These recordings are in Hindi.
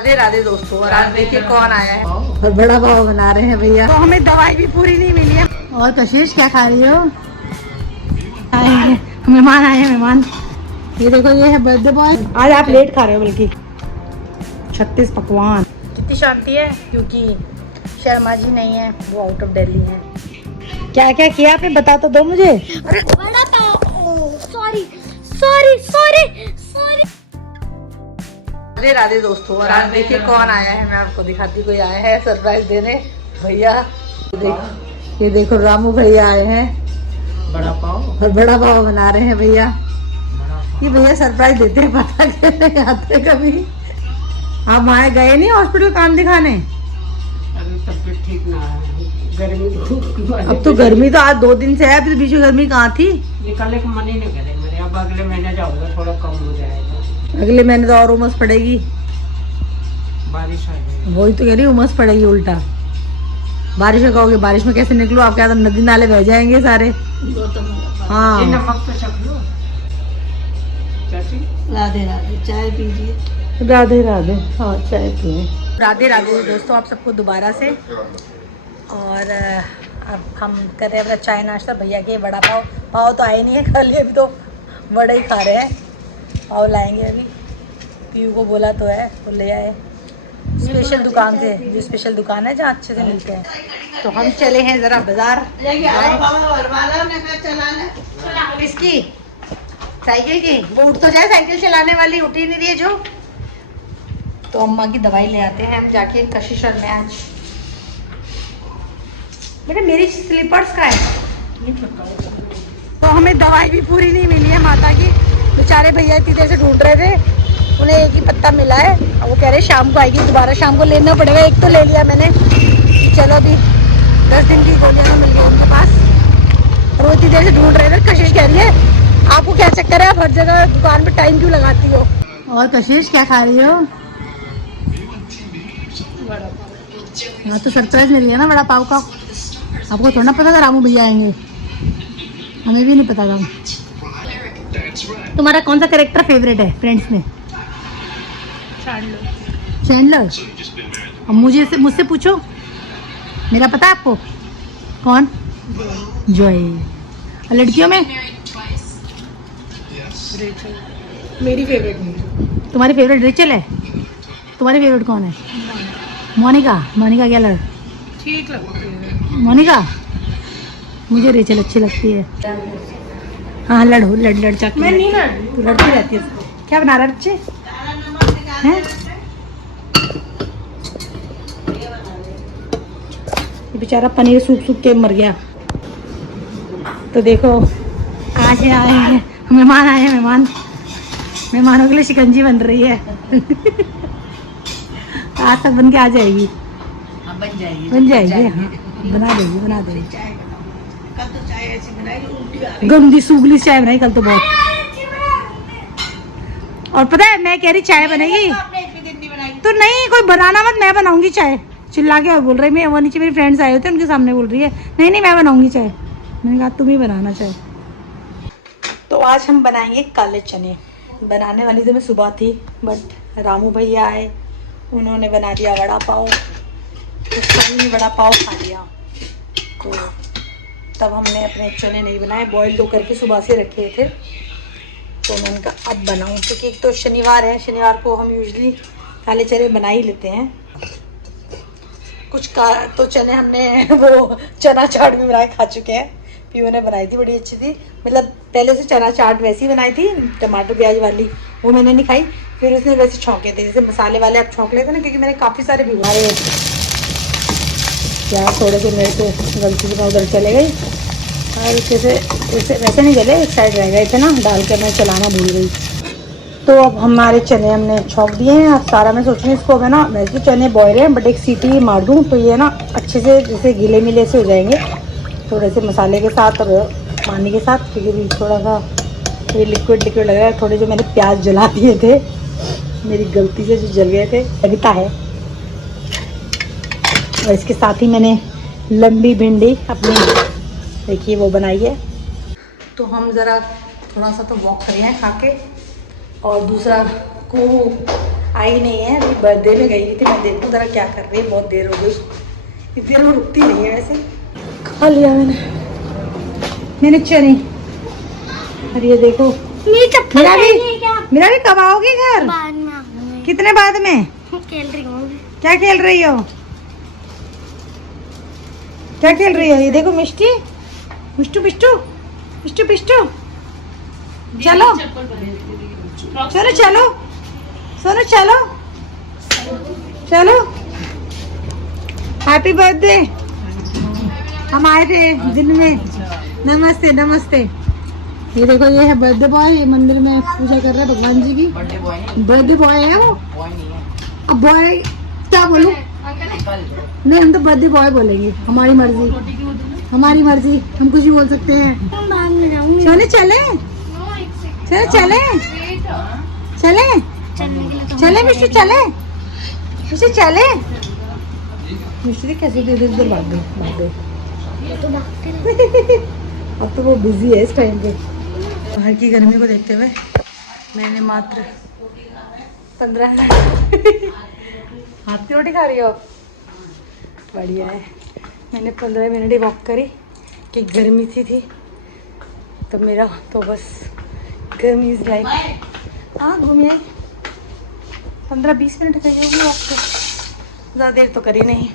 राधे राधे दोस्तों। और आज देखिए कौन आया है और बड़ा पाव बना रहे हैं भैया। तो हमें दवाई भी पूरी नहीं मिली है। और कशिश क्या खा रही हो? मेहमान आए हैं मेहमान। ये देखो ये है बर्थडे बॉय। आज आप लेट खा रहे हो बल्कि 36 पकवान। कितनी शांति है क्योंकि शर्मा जी नहीं है, वो आउट ऑफ दिल्ली है। क्या क्या किया आपने बता तो दो मुझे। अरे vada pav, sorry sorry sorry sorry. Radhe Radhe दोस्तों। और आज देखिए कौन आया है, मैं आपको दिखाती। कोई आया है सरप्राइज देने भैया। ये देखो रामू भैया आए हैं। बड़ा पाव और बड़ा पाव बना रहे हैं भैया। ये भैया सरप्राइज देते हैं, पता नहीं आते कभी। आप वहाँ गए नहीं हॉस्पिटल काम दिखाने? अभी तबीयत ठीक ना है, गर्मी अब तो गर्मी तो आज 2 दिन से है, अभी तो बीच में गर्मी कहाँ थी। निकलने का मन ही नहीं करे मेरे। अब अगले महीने जाऊंगा, थोड़ा कम हो जाएगा। अगले महीने तो और उमस पड़ेगी, बारिश आ जाएगी। वही तो कह रही उमस पड़ेगी उल्टा। बारिश में कहोगे बारिश में कैसे निकलो, आप क्या तो नदी नाले बह जाएंगे सारे। हाँ नमक तो चख लो चाची। राधे राधे, चाय पीजिए। राधे राधे, हाँ चाय पिए। राधे राधे दोस्तों, आप सबको दोबारा से। और अब हम कर रहे हैं अपना चाय नाश्ता। भैया के बड़ा पाव पाव तो आए नहीं है, खाली अभी तो बड़े ही खा रहे हैं। पाव लाएंगे अभी, पीयू को बोला तो है वो ले आए स्पेशल दुकान से, जो स्पेशल दुकान है जहाँ अच्छे से मिलते हैं। तो हम चले हैं ज़रा बाजार। किसकी साइकिल की? वो उठ तो जाए, साइकिल चलाने वाली उठ ही नहीं रही है जो। तो अम्मा की दवाई ले आते हैं हम जाके कशिश और मैं आज। बेटा मेरी स्लीपर्स का है। तो हमें दवाई भी पूरी नहीं मिली है माता की। बेचारे भैया इतनी देर से ढूंढ रहे थे, उन्हें एक ही पत्ता मिला है और वो कह रहे शाम को आएगी, दोबारा शाम को लेना पड़ेगा। एक तो ले लिया मैंने, चलो अभी 10 दिन की गोलियां तो मिल गई उनके पास। और वो इतनी देर से ढूंढ रहे थे। कशिश कह रही है आपको क्या चक्कर है, आप हर जगह दुकान पे टाइम क्यों लगाती हो? और कशिश क्या खा रही हो? हाँ तो सरप्राइज मिल गया ना बड़ा पाव का। आपको थोड़ा ना पता था रामू भैया आएंगे, हमें भी नहीं पता था। तुम्हारा कौन सा कैरेक्टर फेवरेट है फ्रेंड्स में? चैंडलर। अब मुझसे पूछो, मेरा पता है आपको कौन? जॉय। और लड़कियों में? मेरी फेवरेट नहीं। तुम्हारी फेवरेट रेचल है? तुम्हारी फेवरेट कौन है? मोनिका। मोनिका क्या लड़ ठीक लगती है मोनिका। मुझे रेचल अच्छी लगती है। हाँ लड़ो, लड़ चक। मैं नहीं लड़। तू लड़ती रहती है। क्या बना रहा है बच्चे हैं? ये बेचारा पनीर सूख सूख के मर गया। तो देखो आज आए हैं मेहमान, आए हैं मेहमान। मेहमानों के लिए शिकंजी बन रही है। आज तक बन के आ जाएगी। हाँ बन जाएगी, बन जाएगी। हाँ बना देगी। कल तो चाय ऐसी बनाई, गंदी सूगली चाय बनाई कल तो बहुत। और पता है मैं कह रही चाय बनेगी तो नहीं, कोई बनाना मत, मैं बनाऊंगी चाय। चिल्ला के और बोल रही मैं, वो नीचे मेरी फ्रेंड्स आए होते हैं उनके सामने बोल रही है नहीं मैं बनाऊंगी चाय। मैंने कहा तुम ही बनाना चाय। तो आज हम बनाएंगे काले चने। बनाने वाली तो मैं सुबह थी, बट रामू भैया आए, उन्होंने बना दिया वड़ा पाव। तो सभी बड़ा पाव खा लिया, तो तब हमने अपने चने नहीं बनाए, बॉयल तो करके सुबह से रखे थे। तो मैंने कहा अब बनाऊं, क्योंकि एक तो शनिवार है, शनिवार को हम यूजुअली काले चने बना ही लेते हैं। कुछ का तो चने हमने वो चना चाट भी बनाए खा चुके हैं। पीयू ने बनाई थी, बड़ी अच्छी थी। मतलब पहले से चना चाट वैसी बनाई थी टमाटर प्याज वाली, वो मैंने नहीं खाई। फिर उसने वैसे छौंके थे जैसे मसाले वाले आप छौंक लेते ना, क्योंकि मैंने काफ़ी सारे भिगवाए प्याज, थोड़े से मेरे से गलती से उधर चले गई और वैसे नहीं गले, एक साइड रह गए थे ना, डाल के मैं चलाना भूल गई। तो अब हमारे चने हमने छौंक दिए हैं। अब सारा मैं सोच रही हूँ इसको है ना, वैसे तो चने बॉयल हैं बट एक सीटी मार दूँ तो ये ना अच्छे से जैसे गीले मिले से हो जाएंगे, थोड़े से मसाले के साथ और पानी के साथ, क्योंकि भी थोड़ा सा ये लिक्विड लग रहा है। थोड़े जो मैंने प्याज जला दिए थे, मेरी गलती से जो जल गए थे, लगता है। और इसके साथ ही मैंने लंबी भिंडी अपनी देखिए वो बनाई है। तो हम ज़रा थोड़ा सा तो वॉक करें हैं खा के, और दूसरा को आई नहीं है, अभी बर्थडे में गई थी। मैं देखूँ जरा क्या कर रही है, बहुत देर हो गई। इतनी देर में रुकती नहीं है वैसे। खा लिया मैंने चने। और ये देखो मेरी चप्पल मेरा भी पहनी है क्या? मेरा भी कब आओगे घर? बाद में आऊंगी। कितने बाद में? खेल रही हूँ। क्या खेल रही हो? क्या खेल रही हो? ये देखो मिष्टी, मिष्टू पिष्टू, मिष्टू पिष्टू। चलो चलो चलो सोनू चलो चलो। Happy birthday. हम आए थे दिन में। नमस्ते नमस्ते। ये देखो ये है बर्थडे बॉय। ये मंदिर में पूजा कर रहे हैं भगवान जी की। बर्थडे बॉय है वो। अब बॉय क्या बोलूं? नहीं, हम तो बर्थडे बॉय बोलेंगे। हमारी मर्जी, हमारी मर्जी, हम कुछ भी बोल सकते हैं। बाद में जाऊंगी। चले चले चले चले चले चलने के लिए तो चले मिष्टी, चले मिष्टी, चले मिष्टी। कैसे दे इधर भाग गई। तो भागते रहो। अब तो वो बिजी है इस टाइम पे। बाहर की गर्मी को देखते हुए मैंने मात्र 15 हाथ की रोटी खा रही हो आप? बढ़िया है। मैंने 15 मिनट ही वॉक करी कि गर्मी थी तो मेरा तो बस गर्मी इज लाइक। हाँ घूमी आई। 15-20 मिनट गई होगी वॉक पे, ज़्यादा देर तो करी नहीं।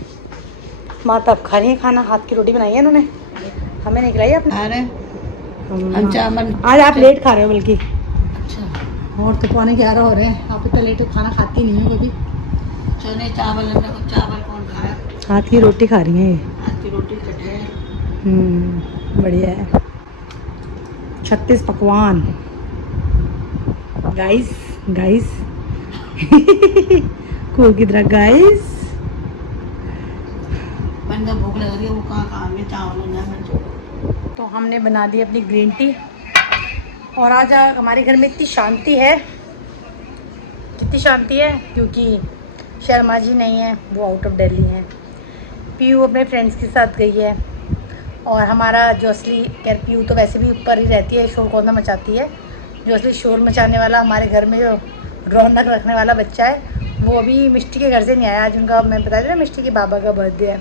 माँ तब खा रही है खाना। हाथ की रोटी बनाई है इन्होंने, हमें नहीं खिलाई आपने। आज आप लेट खा रहे हो बल्कि। और तो 11:15 हो रहे हैं। आप इतना लेट तो खाना खाती नहीं हो कभी। चने चावल कौन खाया? हाथ की रोटी खा रही हैं ये। हाथ की रोटी कटे। बढ़िया है। 36 पकवान गाइस गाइस। को की तरह गाइस। बंदा भूख लग रही है, वो कहाँ में चावल बना। तो हमने बना दी अपनी ग्रीन टी। और आज हमारे घर में इतनी शांति है, कितनी शांति है, क्योंकि शर्मा जी नहीं है, वो आउट ऑफ दिल्ली हैं। पीयू अपने फ्रेंड्स के साथ गई है। और हमारा जोसली, यार पीयू तो वैसे भी ऊपर ही रहती है, शोर कौन सा मचाती है। जोसली शोर मचाने वाला, हमारे घर में जो रौनक रखने वाला बच्चा है, वो अभी मिष्टी के घर से नहीं आया। आज उनका, मैं बता दी ना, मिष्टी के बाबा का बर्थडे है।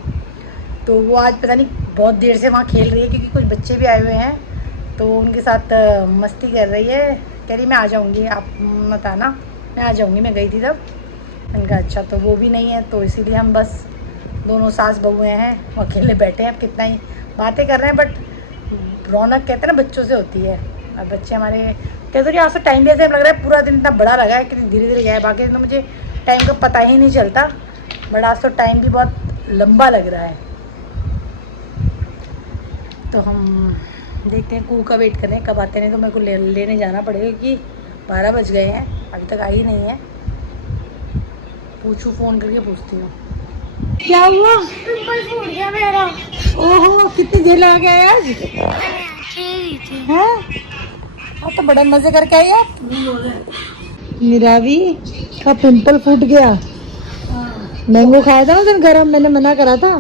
तो वो आज पता नहीं बहुत देर से वहाँ खेल रही है, क्योंकि कुछ बच्चे भी आए हुए हैं तो उनके साथ मस्ती कर रही है। कह रही मैं आ जाऊँगी, आप मत आना, मैं आ जाऊँगी, मैं गई थी तब। मैंने कहा अच्छा। तो वो भी नहीं है, तो इसीलिए हम बस दोनों सास बहुएँ हैं, वो अकेले बैठे हैं। अब कितना ही बातें कर रहे हैं, बट रौनक कहते हैं ना बच्चों से होती है। अब बच्चे हमारे कहते हैं आज तो टाइम भी ऐसे लग रहा है, पूरा दिन इतना बड़ा लगा है कि धीरे धीरे गया है। बाकी तो मुझे टाइम का पता ही नहीं चलता, बट आज तो टाइम भी बहुत लंबा लग रहा है। तो हम देखते हैं, कू का वेट करें कब आते। नहीं तो मेरे को लेने जाना पड़ेगा, क्योंकि 12 बज गए हैं, अभी तक आई नहीं है। पूछूँ, फ़ोन करके पूछती हूँ क्या हुआ। पिंपल फूट गया मेरा। ओहो, कितनी देर लगा गया है आज। खेल रही थी। हाँ, आप तो बड़े मजे करके आई आप। मेरा भी का पिंपल फूट गया। मैंगो खाया था उस दिन गरम, मैंने मना करा था।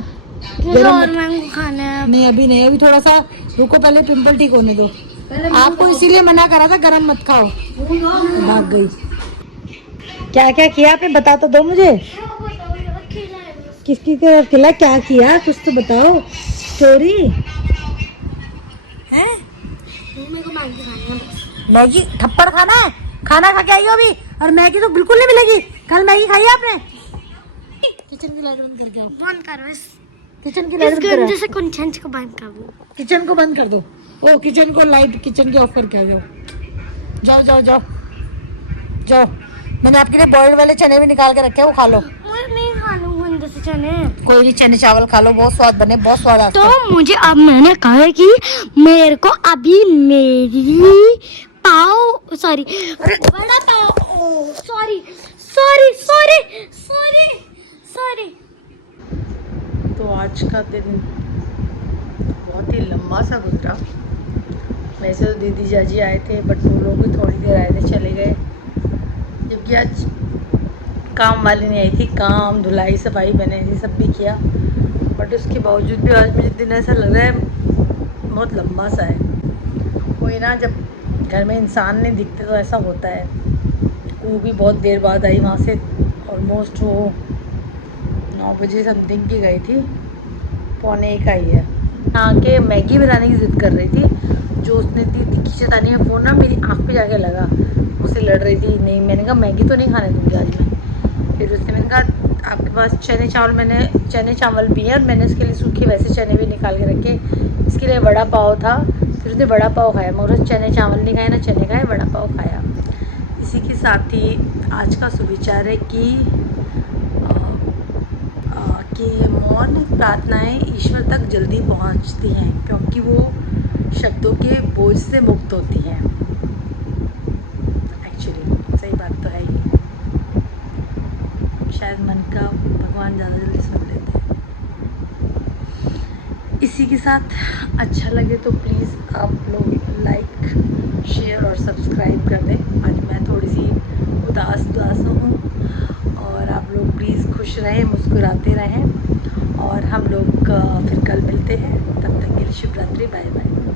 मुझे और मैंगो खाना है। नहीं अभी नहीं, अभी थोड़ा सा रुको, पहले पिंपल ठीक होने दो। आपको इसीलिए मना करा था गरम मत खाओ, भाग गई। क्या क्या किया आपने, बता तो दो मुझे। किसकी तरफ खिला, क्या किया, कुछ तो बताओ स्टोरी है। मेरे को मैगी खानी है बस। मैगी थप्पड़ खाना है, खाना खा के आई हो अभी। और मैगी तो बिल्कुल नहीं मिलेगी। कल मैगी खाई है आपने। किचन की लाइट बंद करके आओ। बंद करो इस किचन की लाइट बंद गंजे करो। से कंटेंट को बंद कर दो। किचन को बंद कर दो। ओ किचन को लाइट, किचन की ऑफ करके आ जाओ। जाओ जाओ जाओ जाओ। मैंने आपके लिए बॉइल्ड वाले चने भी निकाल के रखे हैं, वो खा लो। मुझे नहीं खाना गंजे से चने। कोई भी चने चावल खा लो, बहुत स्वाद बने, बहुत स्वाद आता है। तो मुझे अब मैंने कहा है कि मेरे को अभी मेरी pav, sorry vada pav, sorry sorry sorry sorry sorry. तो आज का दिन बहुत ही लंबा सा गुजरा। वैसे तो दीदी जाजी आए थे, बट वो लोग भी थोड़ी देर आए थे, चले गए। जबकि आज काम वाली नहीं आई थी, काम धुलाई सफाई मैंने ये सब भी किया, बट उसके बावजूद भी आज मुझे दिन ऐसा लग रहा है बहुत लंबा सा है। कोई ना, जब घर में इंसान नहीं दिखते तो ऐसा होता है। वो भी बहुत देर बाद आई वहाँ से, ऑलमोस्ट वो 9 बजे समथिंग की गई थी, 1:45 आई है। आके मैगी बनाने की ज़िद कर रही थी, जो उसने दी खींचतानी है फ़ोन ना मेरी आँख पे जाके लगा, मुझसे लड़ रही थी। नहीं, मैंने कहा मैगी तो नहीं खाने दूँगी आज मैं। फिर उसने मैंने कहा आपके पास चने चावल, मैंने चने चावल भी है और मैंने उसके लिए सूखे वैसे चने भी निकाल के रखे, इसके लिए वड़ा पाव था। फिर उसने वड़ा पाव खाया, मगर चने चावल नहीं खाए ना चने खाए, वड़ा पाव खाया। इसी के साथ ही आज का सुविचार है कि मौन प्रार्थनाएं ईश्वर तक जल्दी पहुंचती हैं, क्योंकि वो शब्दों के बोझ से मुक्त होती हैं। एक्चुअली सही बात तो है ही, शायद मन का भगवान ज़्यादा जल्दी सुन लेते हैं। इसी के साथ अच्छा लगे तो प्लीज़ आप लोग लाइक, शेयर और सब्सक्राइब कर दें। आज मैं थोड़ी सी उदास हूँ, और आप लोग प्लीज़ खुश रहें, मुस्कुराते रहें, और हम लोग फिर कल मिलते हैं। तब तक के लिए शुभ रात्रि, बाय बाय।